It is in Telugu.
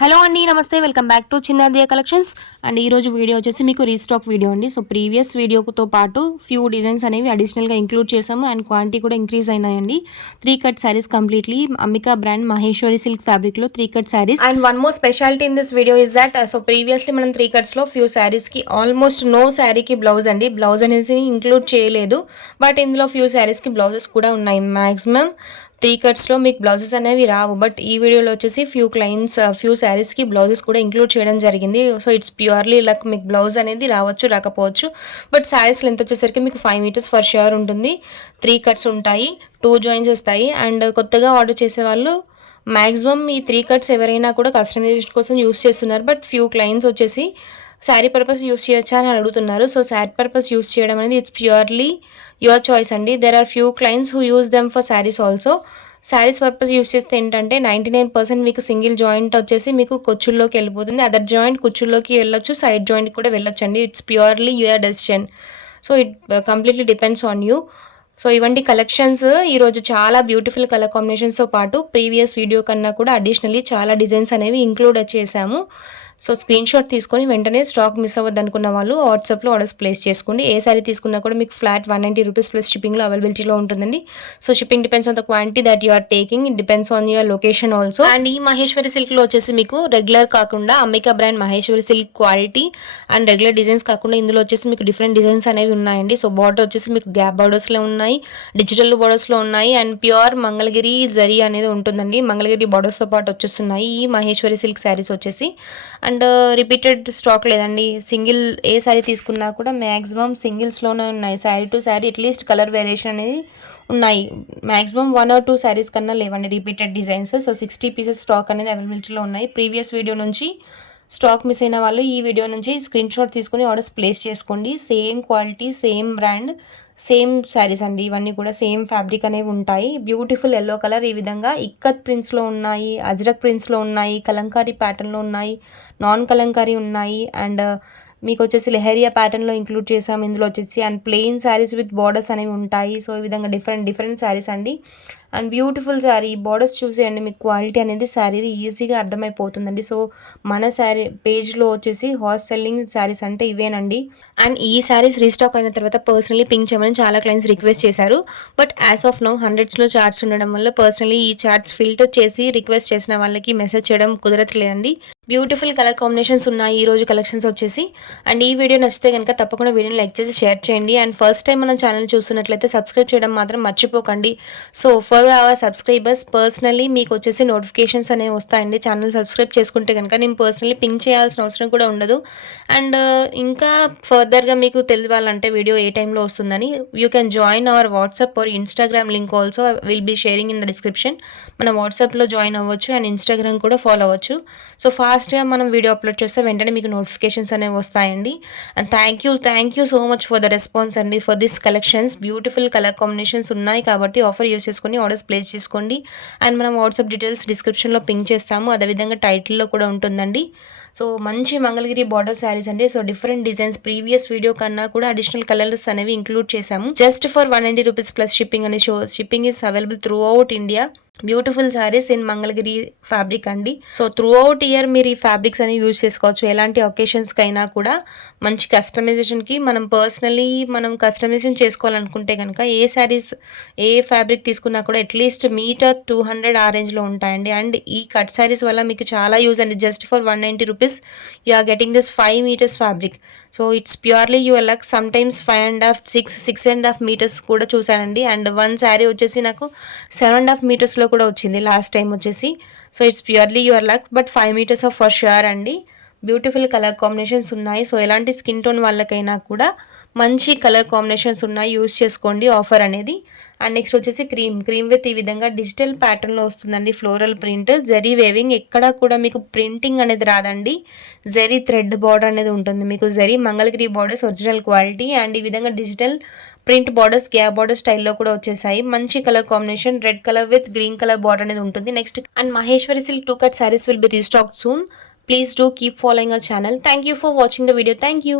హలో అండి, నమస్తే. Welcome back to Chinnadiya collections. And ఈరోజు వీడియో వచ్చేసి మీకు రీస్టాక్ వీడియో అండి. సో ప్రీవియస్ వీడియోతో పాటు ఫ్యూ డిజైన్స్ అనేవి అడిషనల్గా ఇంక్లూడ్ చేసాము అండ్ క్వాంటిటీ కూడా ఇంక్రీజ్ అయినాయండి. 3 cut saris completely Ambika brand Maheshwari silk ఫ్యాబ్రిక్లో 3 cut saris. And one more speciality in this video is that so previously మనం 3 కట్స్లో ఫ్యూ శారీస్కి ఆల్మోస్ట్ నో శారీకి బ్లౌజ్ అండి. బ్లౌజ్ అనేది ఇంక్లూడ్ చేయలేదు, బట్ ఇందులో ఫ్యూ శారీస్కి బ్లౌజెస్ కూడా ఉన్నాయి. మ్యాక్సిమం 3 కట్స్లో మీకు బ్లౌజెస్ అనేవి రావు, బట్ ఈ వీడియోలో వచ్చేసి ఫ్యూ శారీస్కి బ్లౌజెస్ కూడా ఇంక్లూడ్ చేయడం జరిగింది. సో ఇట్స్ ప్యూర్లీ లక్, మీకు బ్లౌజ్ అనేది రావచ్చు రాకపోవచ్చు, బట్ శారీస్ లెంత్ వచ్చేసరికి మీకు 5 మీటర్స్ ఫర్ ష్యూర్ ఉంటుంది. 3 కట్స్ ఉంటాయి, 2 జాయింట్స్ వస్తాయి. అండ్ కొత్తగా ఆర్డర్ చేసే వాళ్ళు మ్యాక్సిమం ఈ 3 కట్స్ ఎవరైనా కూడా కస్టమైజేషన్ కోసం యూస్ చేస్తున్నారు, బట్ ఫ్యూ క్లయింట్స్ వచ్చేసి శారీ పర్పస్ యూస్ చేయొచ్చా అని అడుగుతున్నారు. సో శారీ పర్పస్ యూస్ చేయడం అనేది ఇట్స్ ప్యూర్లీ యువర్ చాయిస్ అండి. There are few clients who use them for saris also. Saris purpose use చేస్తే ఏంటంటే 99% మీకు సింగిల్ జాయింట్ వచ్చేసి మీకు కుచ్చుల్లోకి వెళ్ళిపోతుంది. అదర్ జాయింట్ కుచ్చుల్లోకి వెళ్ళొచ్చు, సైడ్ జాయింట్ కూడా వెళ్ళొచ్చు అండి. It's purely your decision. So it completely depends on you. So ఇవంటి కలెక్షన్స్ ఈరోజు చాలా బ్యూటిఫుల్ కలర్ కాంబినేషన్స్తో పాటు ప్రీవియస్ వీడియో కన్నా కూడా అడిషనల్లీ చాలా డిజైన్స్ అనేవి ఇంక్లూడ్ చేసాము. సో స్క్రీన్ షాట్ తీసుకొని వెంటనే స్టాక్ మిస్ అవ్వద్దు అనుకున్న వాళ్ళు వాట్సాప్లో ఆర్డర్స్ ప్లేస్ చేసుకోండి. ఏ సారీ తీసుకున్నా కూడా మీకు ఫ్లాట్ 190 రూపీస్ ప్లస్ షిప్పింగ్లో అవైలబిలిటీలో ఉంటుందండి. So shipping depends on the quantity that you are taking, it depends on your location also. And ఈ మహేశ్వరి సిల్క్లో వచ్చేసి మీకు రెగ్యులర్ కాకుండా Ambika brand Maheshwari silk quality and regular designs కాకుండా ఇందులో వచ్చేసి మీకు డిఫరెంట్ డిజైన్స్ అనేవి ఉన్నాయండి. సో బార్డర్ వచ్చేసి మీకు గ్యాప్ బార్డర్స్లో ఉన్నాయి, డిజిటల్ బార్డర్స్లో ఉన్నాయి, అండ్ ప్యూర్ మంగళగిరి జరీ అనేది ఉంటుందండి. మంగళగిరి బార్డర్స్తో పాటు వచ్చేస్తున్నాయి ఈ మహేశ్వరి సిల్క్ శారీస్ వచ్చేసి. అండ్ రిపీటెడ్ స్టాక్ లేదండి. సింగిల్ ఏ శారీ తీసుకున్నా కూడా మ్యాక్సిమం సింగిల్స్లోనే ఉన్నాయి. Sari to sari at least colour variation అనేది ఉన్నాయి. మ్యాక్సిమం 1 or 2 శారీస్ కన్నా లేవండి repeated designs. So 60 pieces stock అనేది అవైలబిలిటీలో ఉన్నాయి. ప్రీవియస్ వీడియో నుంచి స్టాక్ మిస్ అయిన వాళ్ళు ఈ వీడియో నుంచి స్క్రీన్ షాట్ తీసుకొని ఆర్డర్స్ ప్లేస్ చేసుకోండి. Same quality, same brand, same saris అండి. ఇవన్నీ కూడా సేమ్ ఫ్యాబ్రిక్ అనేవి ఉంటాయి. బ్యూటిఫుల్ ఎల్లో కలర్ ఈ విధంగా ఇక్కత్ ప్రింట్స్లో ఉన్నాయి, అజ్రక్ ప్రింట్స్లో ఉన్నాయి, కలంకారీ ప్యాటర్న్లో ఉన్నాయి, నాన్ కలంకారీ ఉన్నాయి, అండ్ మీకు వచ్చేసి లెహరియా ప్యాటర్న్లో ఇంక్లూడ్ చేసాము ఇందులో వచ్చేసి. And plain saris with borders అనేవి ఉంటాయి. సో ఈ విధంగా డిఫరెంట్ శారీస్ అండి. అండ్ బ్యూటిఫుల్ శారీ, బార్డర్స్ చూసేయండి, మీకు క్వాలిటీ అనేది శారీది ఈజీగా అర్థమైపోతుందండి. సో మన శారీ పేజ్లో వచ్చేసి హాట్ సెల్లింగ్ శారీస్ అంటే ఇవేనండి. అండ్ ఈ శారీస్ రీస్టాక్ అయిన తర్వాత పర్సనలీ పింక్ చేయమని చాలా క్లయింట్స్ రిక్వెస్ట్ చేశారు, బట్ యాజ్ ఆఫ్ నౌ 100స్లో చార్ట్స్ ఉండడం వల్ల పర్సనలీ ఈ చార్ట్స్ ఫిల్టర్ చేసి రిక్వెస్ట్ చేసిన వాళ్ళకి మెసేజ్ చేయడం కుదరట్లేదండి. బ్యూటిఫుల్ కలర్ కాంబినేషన్స్ ఉన్నాయి ఈరోజు కలెక్షన్స్ వచ్చేసి. అండ్ ఈ వీడియో నచ్చితే కనుక తప్పకుండా వీడియోని లైక్ చేసి షేర్ చేయండి. అండ్ ఫస్ట్ టైం మన ఛానల్ చూస్తున్నట్లయితే సబ్స్క్రైబ్ చేయడం మాత్రం మర్చిపోకండి. So for our subscribers personally మీకు వచ్చేసి నోటిఫికేషన్స్ అనేవి వస్తాయండి. ఛానల్ సబ్స్క్రైబ్ చేసుకుంటే కనుక నేను పర్సనలీ పింక్ చేయాల్సిన అవసరం కూడా ఉండదు. అండ్ ఇంకా ఫర్దర్గా మీకు తెలియాలంటే వీడియో ఏ టైంలో వస్తుందని you can join our WhatsApp or Instagram link also will be sharing in the description. మన వాట్సాప్లో జాయిన్ అవ్వచ్చు అండ్ ఇన్స్టాగ్రామ్ కూడా ఫాలో అవ్వచ్చు. సో ఫాస్ట్గా మనం వీడియో అప్లోడ్ చేస్తే వెంటనే మీకు నోటిఫికేషన్స్ అనేవి వస్తాయండి. And thank you so much for the response అండి for this collections. Beautiful colour combinations ఉన్నాయి కాబట్టి ఆఫర్ యూస్ చేసుకొని ఆర్డర్స్ ప్లేస్ చేసుకోండి. అండ్ మనం వాట్సాప్ డీటెయిల్స్ డిస్క్రిప్షన్లో పింక్ చేస్తాము, అదేవిధంగా టైటిల్లో కూడా ఉంటుందండి. సో మంచి మంగళగిరి బార్డర్ శారీస్ అండి. So different designs previous video కన్నా కూడా అడిషనల్ కలర్స్ అనేవి ఇంక్లూడ్ చేశాము. Just for 190 rupees plus shipping అని shipping is available throughout India. Beautiful saris in Mangalagiri fabric అండి. సో త్రూ అవుట్ ఇయర్ మీరు ఈ ఫ్యాబ్రిక్స్ అని యూజ్ చేసుకోవచ్చు. ఎలాంటి ఒకేషన్స్కి అయినా కూడా మంచి కస్టమైజేషన్కి మనం కస్టమైజేషన్ చేసుకోవాలనుకుంటే కనుక ఏ ఫ్యాబ్రిక్ తీసుకున్నా కూడా అట్లీస్ట్ మీటర్ 200 ఆ రేంజ్లో ఉంటాయండి. అండ్ ఈ కట్ శారీస్ వల్ల మీకు చాలా యూజ్ అండి. Just for 190 rupees you are getting this 5 metres fabric. So it's purely your luck. Sometimes 6.5 metres కూడా చూసానండి. అండ్ వన్ శారీ వచ్చేసి నాకు 7.5 మీటర్స్లో కూడా వచ్చింది లాస్ట్ టైం వచ్చేసి. So it's purely your luck, but 5 metres off for sure అండి. బ్యూటిఫుల్ కలర్ కాంబినేషన్స్ ఉన్నాయి. సో ఎలాంటి స్కిన్ టోన్ వాళ్ళకైనా కూడా మంచి కలర్ కాంబినేషన్స్ ఉన్నాయి, యూస్ చేసుకోండి ఆఫర్ అనేది. అండ్ నెక్స్ట్ వచ్చేసి క్రీమ్ విత్ ఈ విధంగా డిజిటల్ ప్యాటర్న్లో వస్తుందండి. ఫ్లోరల్ ప్రింట్, జరీ వేవింగ్, ఎక్కడా కూడా మీకు ప్రింటింగ్ అనేది రాదండి. జరీ థ్రెడ్ బార్డర్ అనేది ఉంటుంది మీకు. Zari Mangalagiri borders original quality. And ఈ విధంగా digital print borders gap border స్టైల్లో కూడా వచ్చేసాయి. మంచి colour combination, red colour with green colour border అనేది ఉంటుంది. Next and Maheshwari silk 2 cut saris will be restocked soon. Please do keep following our channel. Thank you for watching the video. Thank you.